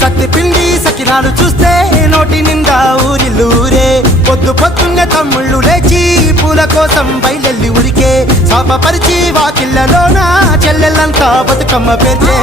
సత్తి పిండి సకినాలు చూస్తే నోటి నిండా ఊరిల్లూరే పొద్దు పొద్దున్నే తమ్ముళ్ళు లేచి పూల కోసం బయలెల్లి ఉరికే శాపపరిచి వాకిళ్ళలోన చెల్లెళ్ళంతా బతుకమ్మ పేర్చే